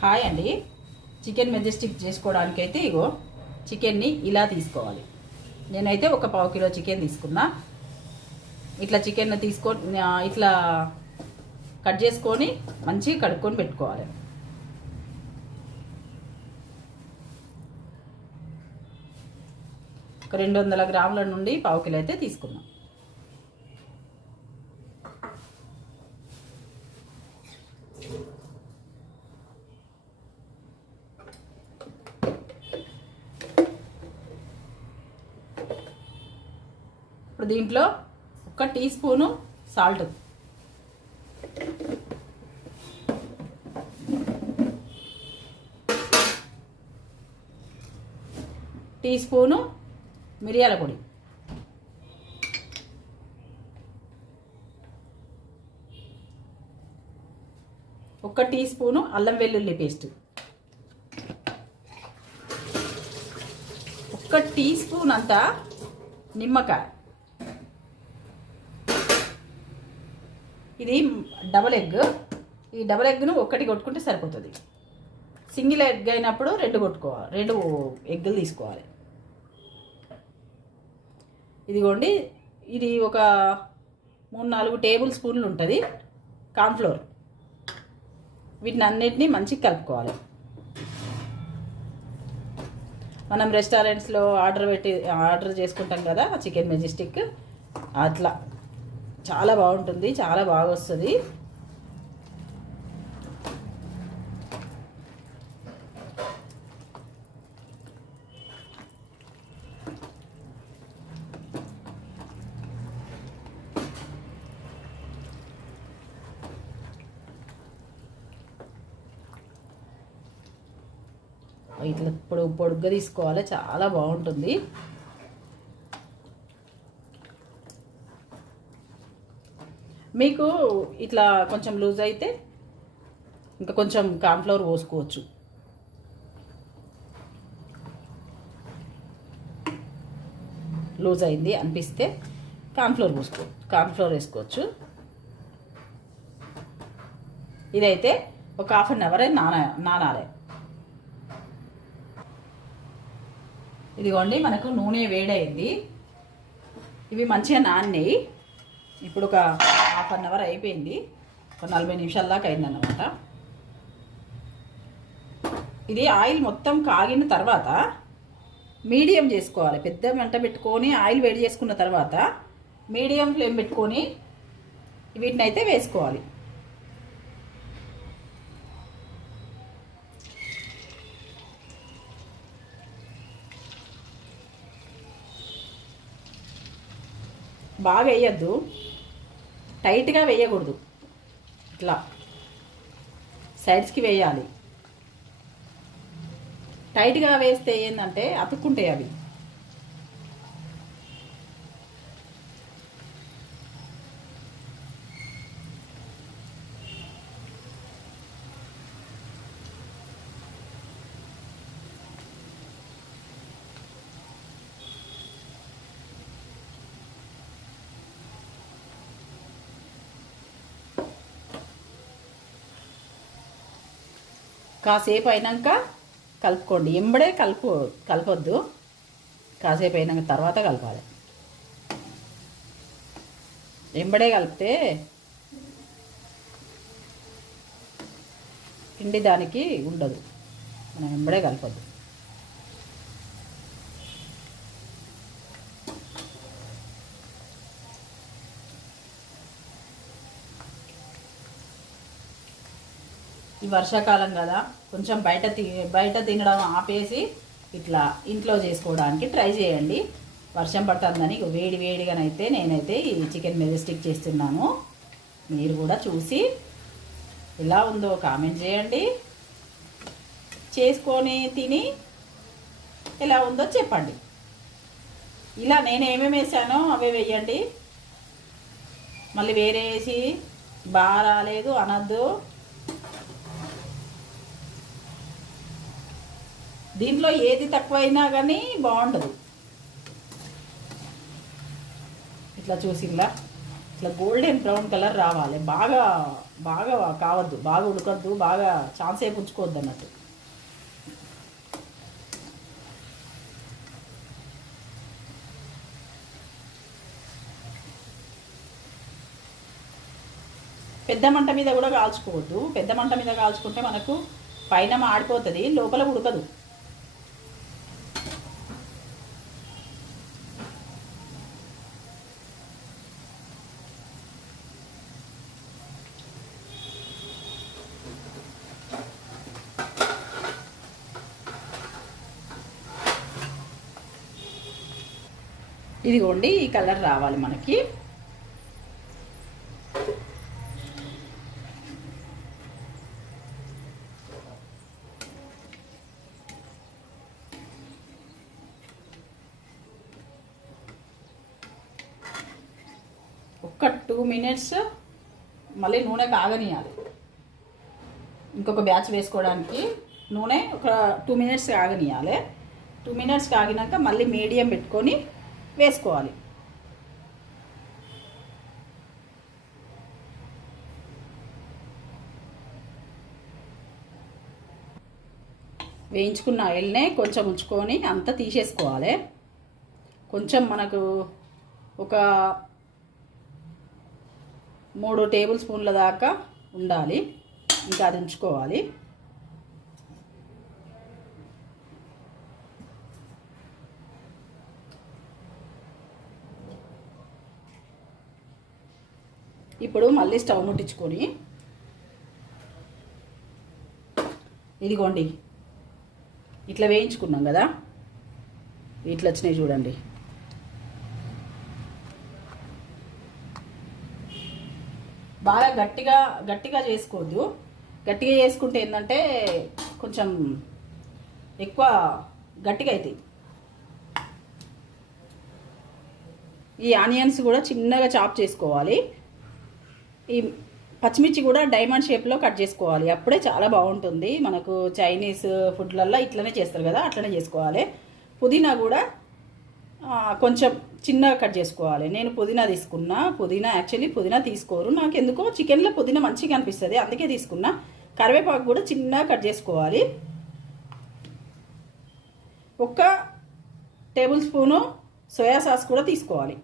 Hi అండి. Chicken Majestic చేసుకోవడానికి అయితే ఇగో చికెన్ని ఇలా తీసుకోవాలి. నేనైతే ఒక పావు కిలో చికెన్ తీసుకున్నా. ఇట్లా చికెన్ తీసుకొని ఇట్లా కట్ చేసుకొని మంచిగా కడుక్కొని పెట్టుకోవాలి. ఒక రెండు వందల గ్రాముల నుండి పావు కిలో అయితే తీసుకున్నాం. ఇప్పుడు దీంట్లో ఒక teaspoon salt. Teaspoon మిరియాల పొడి. ఒక టీ స్పూను అల్లం వెల్లుల్లి పేస్ట్. ఒక టీ స్పూన్ అంతా నిమ్మకాయ. ఇది డబల్ ఎగ్. ఈ డబల్ ఎగ్ను ఒక్కటి కొట్టుకుంటే సరిపోతుంది. సింగిల్ ఎగ్ అయినప్పుడు రెండు కొట్టుకోవాలి రెండు ఎగ్గులు తీసుకోవాలి. ఇదిగోండి ఇది ఒక మూడు నాలుగు టేబుల్ స్పూన్లు ఉంటుంది కాన్ఫ్లోర్ వీటిని అన్నిటినీ మంచిగా కలుపుకోవాలి. మనం రెస్టారెంట్స్లో ఆర్డర్ పెట్టి ఆర్డర్ చేసుకుంటాం కదా చికెన్ మెజిస్టిక్ అట్లా. చాలా బాగుంటుంది చాలా బాగా వస్తుంది. ఇట్లా ఇప్పుడు పొడుగ్గా తీసుకోవాలి చాలా బాగుంటుంది. మీకు ఇట్లా కొంచెం లూజ్ అయితే ఇంకా కొంచెం కార్న్ఫ్లవర్ పోసుకోవచ్చు. లూజ్ అయింది అనిపిస్తే కార్న్ఫ్లోర్ పోసుకో కార్న్ఫ్లోర్ వేసుకోవచ్చు. ఇదైతే ఒక హాఫ్ అన్ అవర్ నాన నానాలి. ఇదిగోండి మనకు నూనె వేడైంది ఇవి మంచిగా నాన్నాయి. ఇప్పుడు ఒక హాఫ్ అన్ అవర్ అయిపోయింది. ఒక నలభై నిమిషాల దాకా అయిందన్నమాట. ఇది ఆయిల్ మొత్తం కాగిన తర్వాత మీడియం చేసుకోవాలి. పెద్ద మంట పెట్టుకొని ఆయిల్ వేడి చేసుకున్న తర్వాత మీడియం ఫ్లేమ్ పెట్టుకొని వీటిని అయితే వేసుకోవాలి. బాగా వేయద్దు. టైట్గా వేయకూడదు. ఇట్లా. సైడ్స్కి వేయాలి. టైట్గా వేస్తే ఏంటంటే అతుక్కుంటాయి అవి. కాసేపు అయినాక కలుపుకోండి. ఎంబడే కలుపు కలపొద్దు. కాసేపు అయినాక తర్వాత కలపాలి. ఎంబడే కలిపితే పిండి దానికి ఉండదు. మనం ఎంబడే కలపద్దు. ఈ వర్షాకాలం కదా కొంచెం బయట తి బయట తినడం ఆపేసి ఇట్లా ఇంట్లో చేసుకోవడానికి ట్రై చేయండి. వర్షం పడుతుందని వేడి వేడిగానైతే నేనైతే ఈ చికెన్ మెజెస్టిక్ చేస్తున్నాను. మీరు కూడా చూసి ఎలా ఉందో కామెంట్ చేయండి. చేసుకొని తిని ఎలా ఉందో చెప్పండి. ఇలా నేను ఏమేమి వేసానో అవే వేయండి. మళ్ళీ వేరే వేసి బాగా రాలేదు అనద్దు. దీంట్లో ఏది తక్కువైనా కానీ బాగుండదు. ఇట్లా చూసిలా ఇట్లా గోల్డెన్ బ్రౌన్ కలర్ రావాలి. బాగా బాగా కావద్దు. బాగా ఉడకద్దు. బాగా ఛాన్స్ సేపు ఉంచుకోవద్దు అన్నట్టు. పెద్ద మంట మీద కూడా కాల్చుకోవద్దు. పెద్ద మంట మీద కాల్చుకుంటే మనకు పైన మాడిపోతుంది. లోపల ఉడకదు. ఇదిగోండి ఈ కలర్ రావాలి మనకి. ఒక్క టూ మినిట్స్ మళ్ళీ నూనె కాగనియాలి. ఇంకొక బ్యాచ్ వేసుకోవడానికి నూనె ఒక టూ మినిట్స్ కాగనియాలి. టూ మినిట్స్ కాగినాక మళ్ళీ మీడియం పెట్టుకొని వేసుకోవాలి. వేయించుకున్న ఆయిల్నే కొంచెం ఉంచుకొని అంతా తీసేసుకోవాలి. కొంచెం మనకు ఒక మూడు టేబుల్ స్పూన్ల దాకా ఉండాలి. ఇంకా అది ఉంచుకోవాలి. ఇప్పుడు మళ్ళీ స్టవ్ ముట్టించుకొని ఇదిగోండి. ఇట్లా వేయించుకున్నాం కదా? ఇట్లా వచ్చినాయి చూడండి. బాగా గట్టిగా గట్టిగా చేసుకోవద్దు. గట్టిగా చేసుకుంటే ఏంటంటే కొంచెం ఎక్కువ గట్టిగా అవుతాయి ఈ ఆనియన్స్ కూడా చిన్నగా చాప్ చేసుకోవాలి. ఈ పచ్చిమిర్చి కూడా డైమండ్ షేప్లో కట్ చేసుకోవాలి. అప్పుడే చాలా బాగుంటుంది. మనకు చైనీస్ ఫుడ్లల్లో ఇట్లనే చేస్తారు కదా అట్లనే చేసుకోవాలి. పుదీనా కూడా కొంచెం చిన్నగా కట్ చేసుకోవాలి. నేను పుదీనా తీసుకున్నా పుదీనా యాక్చువల్లీ పుదీనా తీసుకోరు. నాకు ఎందుకో చికెన్లో పుదీనా మంచిగా అనిపిస్తుంది అందుకే తీసుకున్నా. కరివేపాకు కూడా చిన్నగా కట్ చేసుకోవాలి. ఒక్క టేబుల్ స్పూను సోయా సాస్ కూడా తీసుకోవాలి.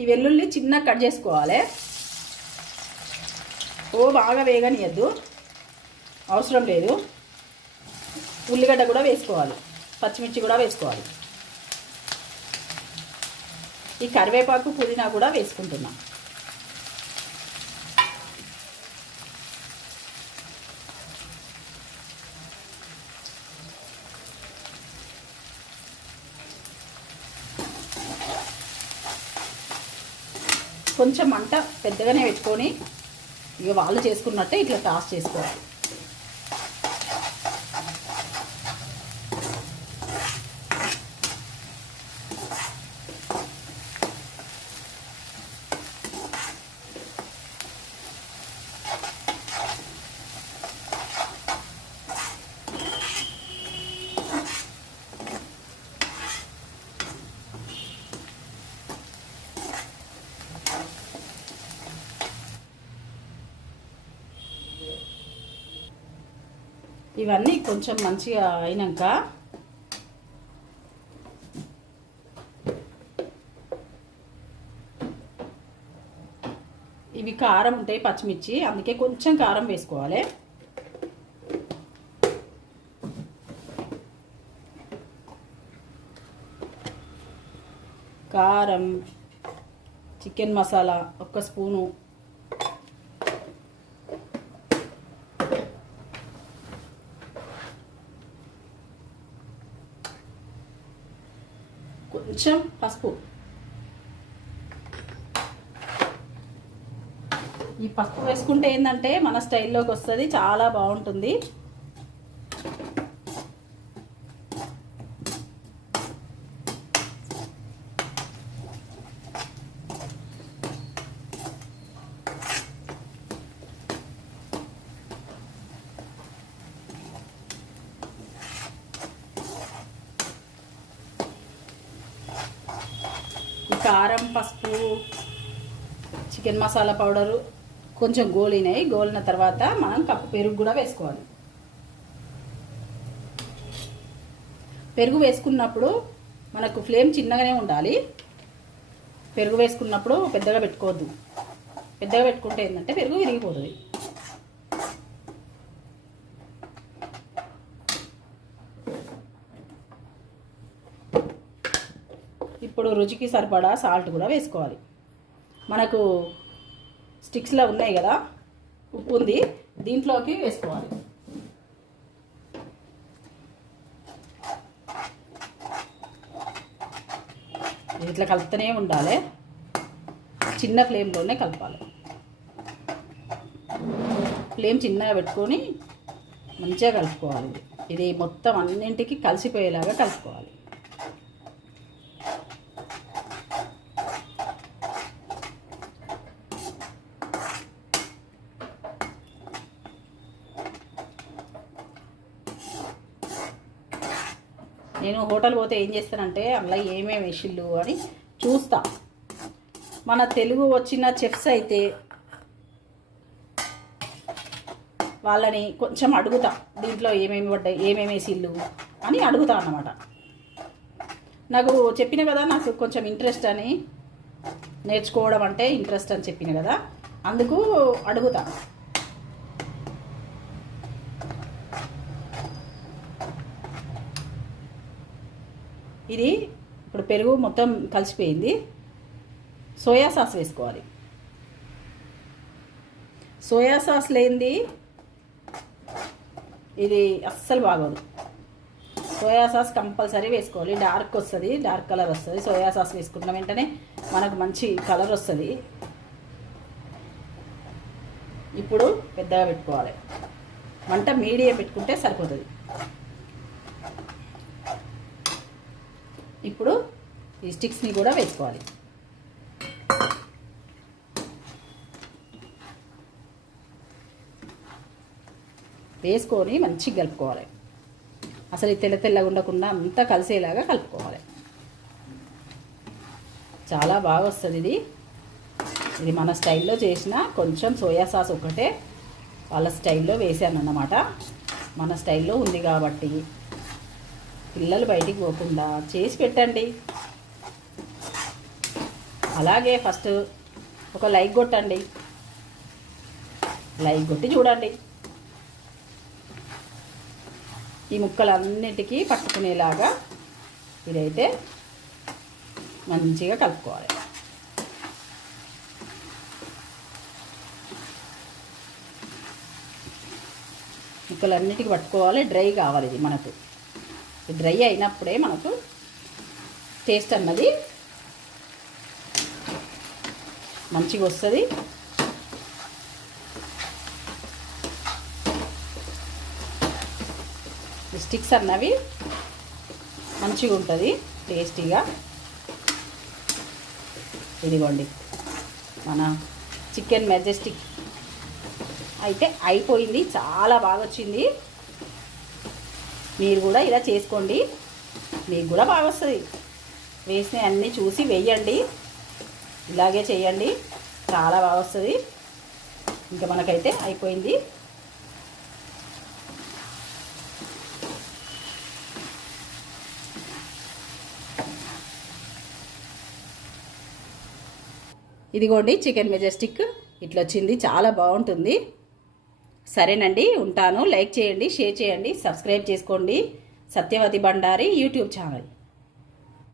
ఈ వెల్లుల్లి చిన్న కట్ చేసుకోవాలి. ఓ బాగా వేగనియద్దు. అవసరం లేదు. ఉల్లిగడ్డ కూడా వేసుకోవాలి. పచ్చిమిర్చి కూడా వేసుకోవాలి. ఈ కరివేపాకు పుదీనా కూడా వేసుకుంటున్నాం. కొంచెం మంట పెద్దగానే పెట్టుకొని ఇక వాళ్ళు చేసుకున్నట్టే ఇట్లా టాస్ చేసుకోవాలి. ఇవన్నీ కొంచెం మంచిగా అయినాక ఇవి కారం ఉంటాయి పచ్చిమిర్చి. అందుకే కొంచెం కారం వేసుకోవాలి. కారం చికెన్ మసాలా ఒక స్పూను. కొంచెం పసుపు ఈ పసుపు వేసుకుంటే ఏంటంటే మన స్టైల్లోకి వస్తుంది చాలా బాగుంటుంది. కారం పసుపు చికెన్ మసాలా పౌడరు కొంచెం గోలినాయి. గోలిన తర్వాత మనం కప్పు పెరుగు కూడా వేసుకోవాలి. పెరుగు వేసుకున్నప్పుడు మనకు ఫ్లేమ్ చిన్నగానే ఉండాలి. పెరుగు వేసుకున్నప్పుడు పెద్దగా పెట్టుకోవద్దు. పెద్దగా పెట్టుకుంటే ఏంటంటే పెరుగు విరిగిపోతుంది ఇప్పుడు రుచికి సరిపడా సాల్ట్ కూడా వేసుకోవాలి. మనకు స్టిక్స్లో ఉన్నాయి కదా ఉప్పు ఉంది దీంట్లోకి వేసుకోవాలి. ఇట్లా కలుపుతూనే ఉండాలి. చిన్న ఫ్లేమ్లోనే కలపాలి. ఫ్లేమ్ చిన్నగా పెట్టుకొని మంచిగా కలుపుకోవాలి. ఇది మొత్తం అన్నింటికి కలిసిపోయేలాగా కలుపుకోవాలి. నేను హోటల్ పోతే ఏం చేస్తానంటే అందులో ఏమేమి వేసిళ్ళు అని చూస్తా. మన తెలుగు వచ్చిన చెఫ్స్ అయితే వాళ్ళని కొంచెం అడుగుతా దీంట్లో ఏమేమి పడ్డాయి ఏమేమి వేసిళ్ళు అని అడుగుతా అన్నమాట. నాకు చెప్పిన కదా నాకు కొంచెం ఇంట్రెస్ట్ అని నేర్చుకోవడం అంటే ఇంట్రెస్ట్ అని చెప్పిన కదా అందుకు అడుగుతాను ఇది ఇప్పుడు పెరుగు మొత్తం కలిసిపోయింది. సోయా సాస్ వేసుకోవాలి. సోయా సాస్ లేనిది ఇది అస్సలు బాగోదు. సోయా సాస్ కంపల్సరీ వేసుకోవాలి. డార్క్ వస్తుంది డార్క్ కలర్ వస్తుంది. సోయా సాస్ వేసుకున్న వెంటనే మనకు మంచి కలర్ వస్తుంది. ఇప్పుడు పెద్దగా పెట్టుకోవాలి. మంట మీడియం పెట్టుకుంటే సరిపోతుంది. ఇప్పుడు ఈ స్టిక్స్ని కూడా వేసుకోవాలి. వేసుకొని మంచిగా కలుపుకోవాలి. అసలు ఈ తెల్ల తెల్లగా ఉండకుండా అంతా కలిసేలాగా కలుపుకోవాలి. చాలా బాగా వస్తుంది ఇది. ఇది మన స్టైల్లో చేసిన కొంచెం సోయా సాస్ ఒకటే వాళ్ళ స్టైల్లో వేసాను అన్నమాట మన స్టైల్లో ఉంది కాబట్టి. పిల్లలు బయటికి పోకుండా చేసి పెట్టండి. అలాగే ఫస్ట్ ఒక లైక్ కొట్టండి. లైక్ కొట్టి చూడండి. ఈ ముక్కలన్నిటికీ పట్టుకునేలాగా ఇదైతే మంచిగా కలుపుకోవాలి. ముక్కలన్నిటికీ పట్టుకోవాలి. డ్రై కావాలి ఇది మనకు. డ్రై అయినప్పుడే మనకు టేస్ట్ అన్నది మంచిగా వస్తుంది. స్టిక్స్ అన్నవి మంచిగా ఉంటుంది టేస్టీగా. ఇదిగోండి మన చికెన్ మెజెస్టిక్. అయితే అయిపోయింది చాలా బాగా వచ్చింది మీరు కూడా ఇలా చేసుకోండి. మీకు కూడా బాగా వస్తుంది. వేసిన అన్నీ చూసి వేయండి. ఇలాగే చేయండి. చాలా బాగా వస్తుంది. ఇంకా మనకైతే అయిపోయింది. ఇదిగోండి చికెన్ మెజెస్టిక్. ఇట్లా వచ్చింది చాలా బాగుంటుంది. సరేనండి ఉంటాను. లైక్ చేయండి షేర్ చేయండి సబ్స్క్రైబ్ చేసుకోండి. Satyavathi Bandari YouTube channel.